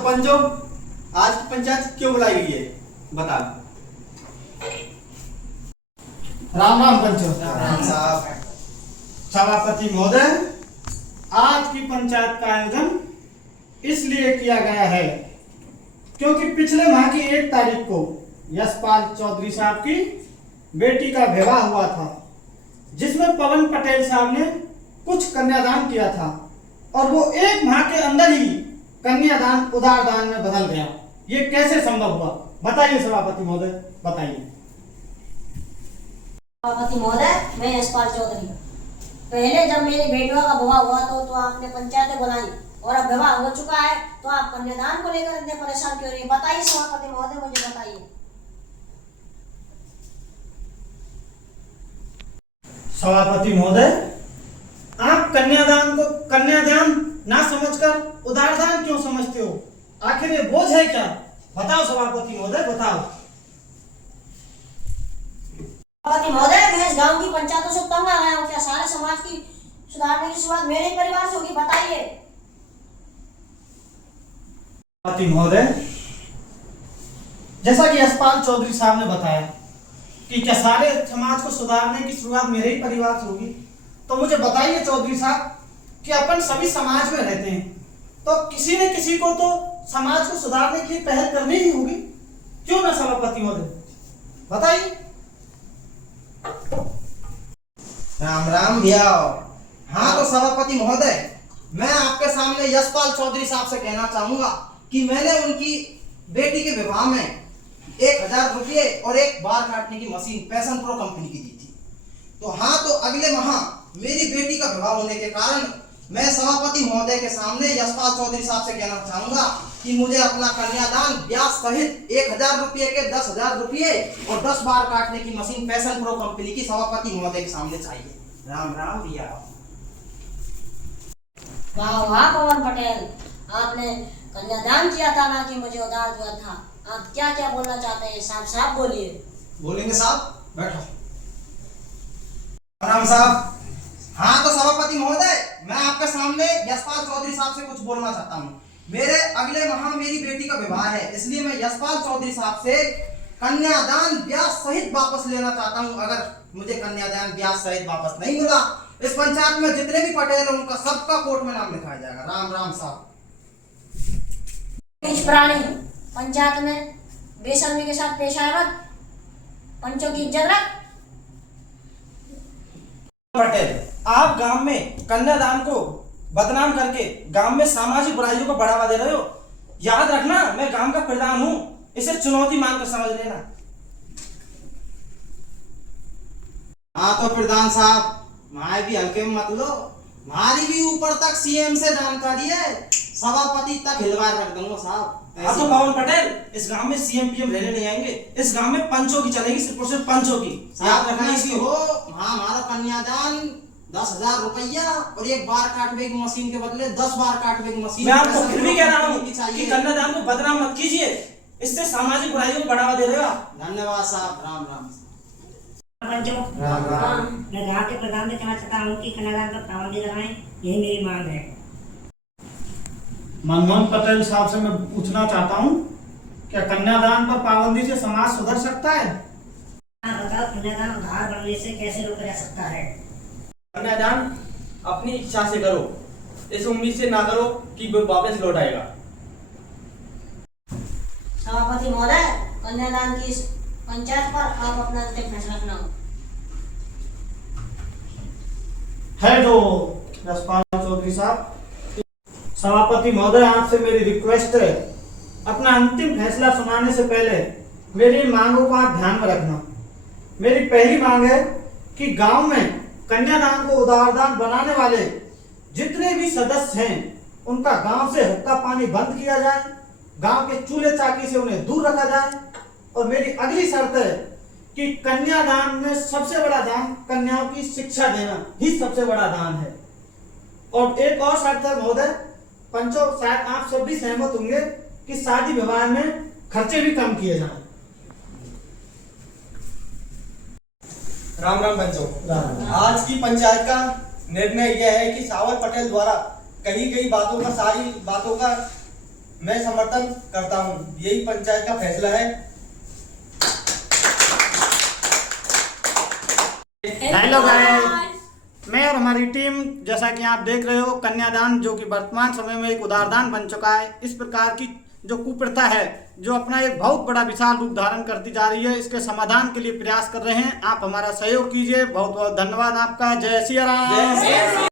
तो पंचो, आज की पंचायत क्यों बुलाई गई है, बता। राम राम पंचो। राम साहब। सभापति महोदय, आज की पंचायत का आयोजन इसलिए किया गया है क्योंकि पिछले माह की 1 तारीख को यशपाल चौधरी साहब की बेटी का विवाह हुआ था, जिसमें पवन पटेल साहब ने कुछ कन्यादान किया था और वो 1 माह के अंदर ही कन्यादान उदारदान में बदल गया। ये कैसे संभव हुआ, बताइए सभापति महोदय, बताइए। सभापति महोदय, मैं यशपाल चौधरी। पहले जब मेरी बेटियों का विवाह हुआ तो आपने पंचायतें बुलाई और अब विवाह हो चुका है तो आप कन्यादान को लेकर इतने परेशान क्यों रही? बताइए सभापति महोदय, मुझे बताइए। सभापति महोदय, आप कन्यादान को कन्यादान ना समझकर उदारदान क्यों समझते हो? आखिर ये बोझ है क्या? बताओ सभापति महोदय, बताओ। सभापति महोदय, मैं इस गांव की पंचायतों से तंग आ गया हूँ। क्या सारे समाज की सुधारने की शुरुआत मेरे परिवार से होगी? बताइए। सभापति महोदय, जैसा कि यशपाल चौधरी साहब ने बताया कि क्या सारे समाज को सुधारने की शुरुआत मेरे ही परिवार से होगी, तो मुझे बताइए चौधरी साहब कि अपन सभी समाज में रहते हैं तो किसी न किसी को तो समाज को सुधारने के लिए पहल करनी ही होगी, क्यों ना सभापति महोदय, बताइए। राम राम भैया। हाँ तो सभापति महोदय, मैं आपके सामने यशपाल चौधरी साहब से कहना चाहूंगा कि मैंने उनकी बेटी के विवाह में 1000 रुपये और एक बाल काटने की मशीन पैशन प्रो कंपनी की दी थी। तो हाँ, तो अगले माह मेरी बेटी का विवाह होने के कारण मैं सभापति महोदय के सामने यशपाल चौधरी साहब से कहना चाहूंगा कि मुझे अपना कन्यादान ब्याज सहित 1000 रुपये के 10,000 रुपये और 10 बाल काटने की मशीन पैशन प्रो कंपनी की सभापति महोदय के सामने चाहिए। राम राम भैया। वाह वाह पवन पटेल, आपने कन्यादान किया था ना कि मुझे उधार दिया था। आप क्या क्या बोलना चाहते हैं? साफ साफ बोलिए। बोलेंगे साहब, बैठो। राम साहब। हाँ तो सभापति महोदय, मैं आपके सामने यशपाल चौधरी साहब से कुछ बोलना चाहता हूँ। मेरे अगले माह मेरी बेटी का विवाह है, इसलिए मैं यशपाल चौधरी साहब से कन्यादान ब्याज सहित वापस लेना चाहता हूँ। अगर मुझे कन्यादान ब्याज सहित वापस नहीं मिला, इस पंचायत में जितने भी पटेल हैं उनका सबका कोर्ट में नाम लिखाया जाएगा। राम राम साहब। प्राणी पंचायत में बेशर्मी के साथ पेश आया मत, पंचों की इज्जत रख। पटेल, आप गांव में कन्यादान को बदनाम करके गांव में सामाजिक बुराइयों को बढ़ावा दे रहे हो। याद रखना, मैं गांव का प्रधान हूं, इसे चुनौती मानकर समझ लेना। हाँ तो प्रधान साहब, माए भी हल्के में मत लो, हमारी भी ऊपर तक सीएम से जानकारी है, सभापति तक हिलवा रख दूंगा साहब। हाँ तो पवन पटेल, इस गांव में सीएम पीएम रहने नहीं आएंगे, इस गांव में पंचों की चलेगी, सिर्फ और सिर्फ पंचों की। याद रखना इसकी हो। हाँ, हमारा कन्यादान 10,000 रुपया और एक बार काटने की मशीन के बदले 10 बार काटने की मशीन। मैं आपको फिर भी कह रहा हूँ कि कन्यादान को बदनाम मत कीजिए, इससे सामाजिक बुराइयों को बढ़ावा दे रहे हो। धन्यवाद साहब। राम राम। राम राम। मैं गांव के प्रधान से कहना चाहता हूँ कि कन्यादान पर पाबंदी लगाएं, यही मेरी मांग है। मनमोहन पटेल साहब से मैं पूछना चाहता हूँ, क्या कन्यादान पर पाबंदी से समाज सुधर सकता है? हाँ बताओ, कन्यादान उधार बनने से कैसे रोका जा सकता है? कन्यादान अपनी इच्छा से करो, इस उम्मीद से ना करो कि वो वापस लौट आएगा। सभापति महोदय, कन्यादान की इस पंचायत पर आप अपना अंतिम फैसला सुनाओ। है जो यशपाल चौधरी साहब, सभापति महोदय, आपसे मेरी रिक्वेस्ट है, अपना अंतिम फैसला सुनाने से पहले मेरी मांगों को आप ध्यान में रखना। मेरी पहली मांग है कि गांव में कन्यादान को उदारदान बनाने वाले जितने भी सदस्य हैं उनका गांव से हुक्का पानी बंद किया जाए, गांव के चूल्हे चाकी से उन्हें दूर रखा जाए। और मेरी अगली शर्त है कि कन्यादान में सबसे बड़ा दान कन्याओं की शिक्षा देना ही सबसे बड़ा दान है। और एक और शर्त है महोदय, पंचों, शायद आप सब भी सहमत होंगे कि शादी विवाह में खर्चे भी कम किए जाएं। राम राम पंचों। आज की पंचायत का निर्णय यह है कि सावर पटेल द्वारा कही गई बातों का, सारी बातों का मैं समर्थन करता हूँ। यही पंचायत का फैसला है। हेलो गाइस, मैं और हमारी टीम जैसा कि आप देख रहे हो कन्यादान जो कि वर्तमान समय में एक उदारदान बन चुका है, इस प्रकार की जो कुप्रथा है जो अपना एक बहुत बड़ा विशाल रूप धारण करती जा रही है, इसके समाधान के लिए प्रयास कर रहे हैं। आप हमारा सहयोग कीजिए। बहुत बहुत धन्यवाद आपका। जय सिया राम।